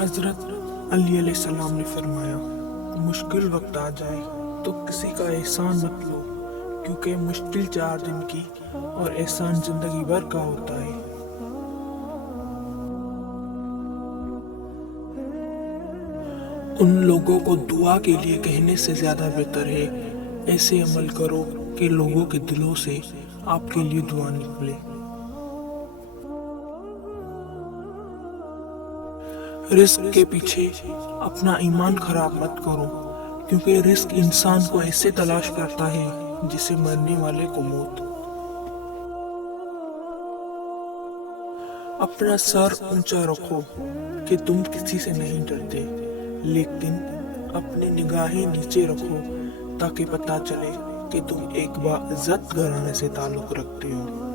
حضرت علی علیہ السلام نے فرمایا، مشکل وقت آ جائے تو کسی کا احسان مت لو، کیونکہ مشکل 4 دن کی اور احسان زندگی بھر کا ہوتا ہے۔ ان لوگوں کو دعا کے لیے کہنے سے زیادہ بہتر ہے ایسے عمل کرو کہ لوگوں کے دلوں سے آپ کے لیے دعا نکلے۔ رزق کے پیچھے اپنا ایمان خراب مت کرو، کیونکہ رزق انسان کو ایسے تلاش کرتا ہے جسے مرنے والے کو موت۔ اپنا سر اونچا رکھو کہ تم کسی سے نہیں ڈرتے، لیکن اپنی نگاہیں نیچے رکھو تاکہ پتہ چلے کہ تم ایک باعزت گھرانے سے تعلق رکھتے ہو۔